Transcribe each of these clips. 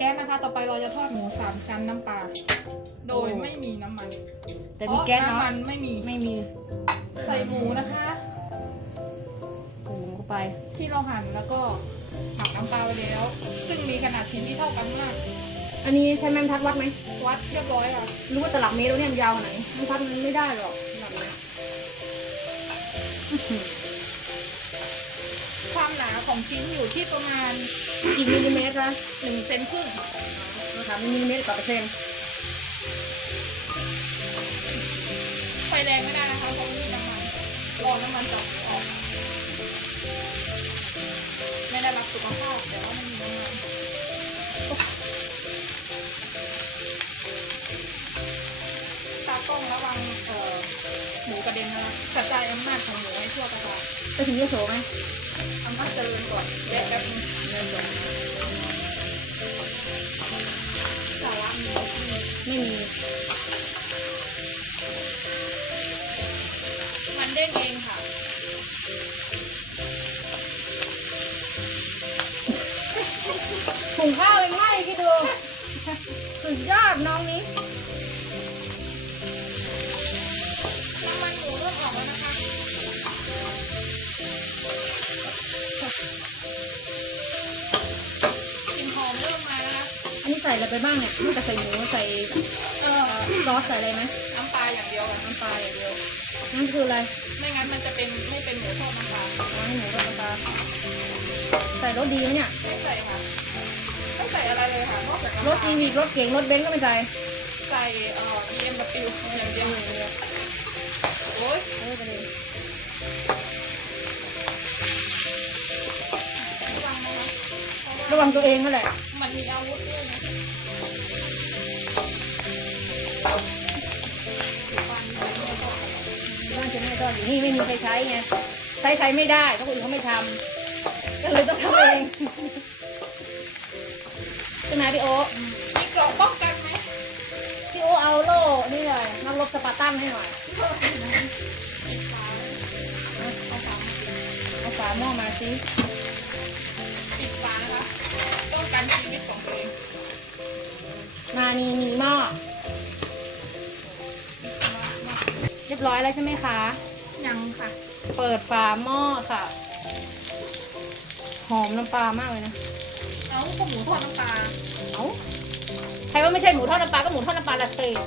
แก๊สนะคะ ต่อไปเราจะทอดหมูสามชั้นน้ำปลา โดยโอ้ไม่มีน้ำมันแต่มีแก๊สเพราะเนาะน้ำมันไม่มี ไม่มีใส่หมูนะคะ ใส่หมูเข้าไป ที่เราหั่นแล้วก็หมักน้ำปลาไปแล้ว ซึ่งมีขนาดชิ้นที่เท่ากันมาก อันนี้ใช้แม่บรรทัดวัดไหมวัดเรียบร้อยค่ะ รู้ว่าตลับเมตรแล้วเนี่ยมันยาวขนาดไหนบรรทัดมันไม่ได้หรอกตลับเมตรอื้อหือความหนา ของชิ้นอยู่ที่ประมาณกี่มิลลิเมตรละหนึ่งเซนครึ่งเราถามมิลลิเมตรกับเปอร์เซ็นต์ไฟแรงไม่ได้นะคะเพราะมีน้ำมันรอน้ำมันจากหมูออกไม่ได้รักสุขภาพแต่ว่ามันมีน้ำมัน กระเด็นนะกระจายอำนาจของหมูให้ทั่วกระจายไปถึงยโสไหมอำนาจเจริญก่อนแยกแป๊บนึงเงินก่อนสาระมีไม่มีมันเด้งเองค่ะหุงข้าวเองไม่คิดดูสุดยอดน้องนี้ กลิ่นหอมเริ่มมาแล้วนะอันนี้ใส่อะไรไปบ้างเนี่ยนอกจากใส่หมูใส่เออซอสใส่อะไรไหมน้ำปลาอย่างเดียวค่ะน้ำปลาอย่างเดียว นั่นคืออะไรไม่งั้นมันจะเป็นไม่เป็นหมูทอดน้ำปลาอ๋อให้หมูกับปลาใส่รสดีไหมเนี่ยไม่ใส่ค่ะไม่ใส่อะไรเลยค่ะนอกจากรน้ำปถลาอีวีรถเก๋งรถเบนซ์ก็ไม่ใส่ใส่เอ่อ BMW อย่างเดียวโอ้ยเออไปเลย ระวังนะคะเพ ระราะว่าวังตัวเองนั่นแหละ มันมีอาวุธด้วยนะฟันอะไรไม่ต้องอะไรบ้านฉันไม่ก็อยู่นี่ไม่มีใครใช้ไง ใช้ใช้ไม่ได้เพราะคนอื่นเขาไม่ทำก็เลยต้องทำเองใช่ไหมพี่โอมีเกราะป้องกันไหมพี่โอเอาโล่นี่เลยนักรบสปาร์ตันให้หน่อยปิดฝาเอาฝามาปิดเอาฝาหม้อมาสิ มานีมีหม้อเรียบร้อยแล้วใช่ไหมคะ ยังค่ะ เปิดฝาหม้อค่ะ หอมน้ำปลามากเลยนะ เอาข้าวหมูทอดน้ำปลา เอ้าใครว่าไม่ใช่หมูทอดน้ำปลาก็หมูทอดน้ำปลาลาเต้ยั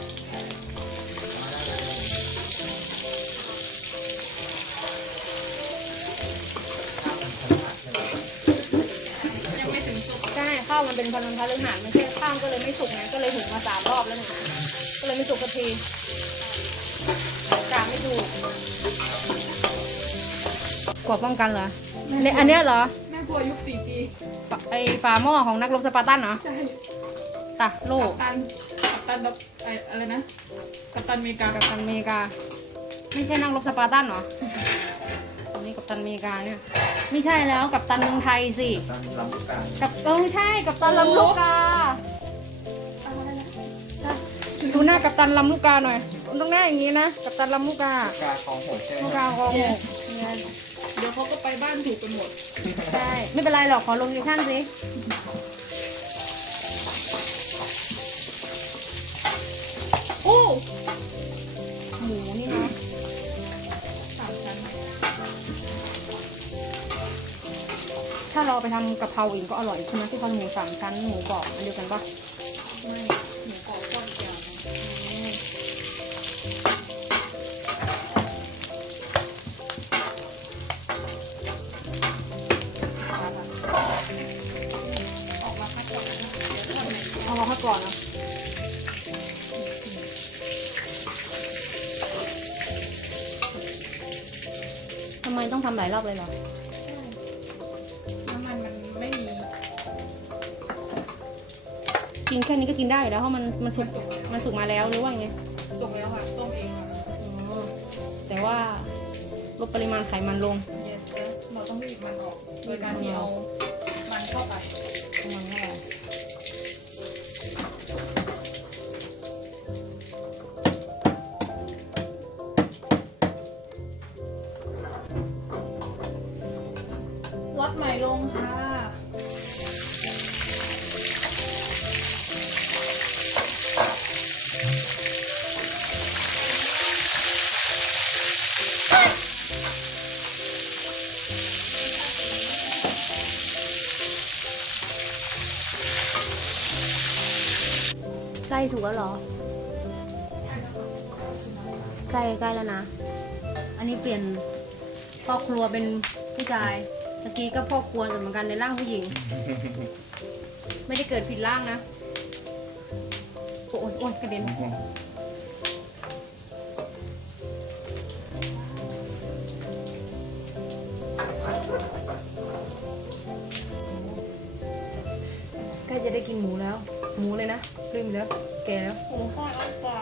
มันเป็นพันธุ์พันธุ์หารไม่ใช่ข้าวก็เลยไม่สุกไงก็เลยหุงมาสามรอบแล้วเนี่ยก็เลยไม่สุกสักทีกาไม่ถูกกว่าป้องกันเหรอเนี่ยอันเนี้ยเหรอแม่กลัวยุค 4G ฝาไอฝาหม้อของนักรบสปาร์ตันเหรอใช่ตะโลกัปตันกัปตันแบบไออะไรนะกัปตันอเมริกากัปตันอเมริกา ไม่ใช่นักรบสปาร์ตันเหรออันนี้กัปตันอเมริกาเนี่ย ไม่ใช่แล้วกัปตันเมืองไทยสิ ตั้งลำลูกกากับเออใช่กัปตันลำลูกกาอะไรนะดูหน้ากัปตันลำลูกกาหน่อยตรงหน้าอย่างนี้นะกัปตันลำลูกกา ลูกกาของหดใช่ไหมลูกคการับคอหกเดี๋ยวเขาก็ไปบ้านถูกกันหมด ใช่ ไม่เป็นไรหรอกขอโลเคชั่นสิ ถ้าเราไปทำกะเพราเองก็อร่อยใช่ไหมที่เขาหมูสามชั้นหมูกรอบอันเดียวกันปะไม่หมูกรอบก้อนเดียวออกมาพักก่อนเดี๋ยวทอดใหม่เอามาพักก่อนนะทำไมต้องทำหลายรอบเลยเหรอ กินแค่นี้ก็กินได้อยู่แล้วเพราะมันมันสุกมันสุกแล้วมันสุกมาแล้วหรือว่าไงสุกแล้วค่ะต้มเองค่ะอ๋อแต่ว่าลดปริมาณไขมันลงเย็นแล้วเราต้องรีบมันออกโดยการที่เอามันเข้าไป มันเท่ ถูกแล้วเหรอ ใกล้ใกล้แล้วนะ อันนี้เปลี่ยนพ่อครัวเป็นผู้ชายตะกี้ก็พ่อครัวเหมือนกันในร่างผู้หญิง ไม่ได้เกิดผิดร่างนะ โอ้ยโอ้ยกระเด็น ใกล้จะได้กินหมูแล้ว หมูเลยนะลืมแล้วแกแล้วหมูทอดอ้อปลา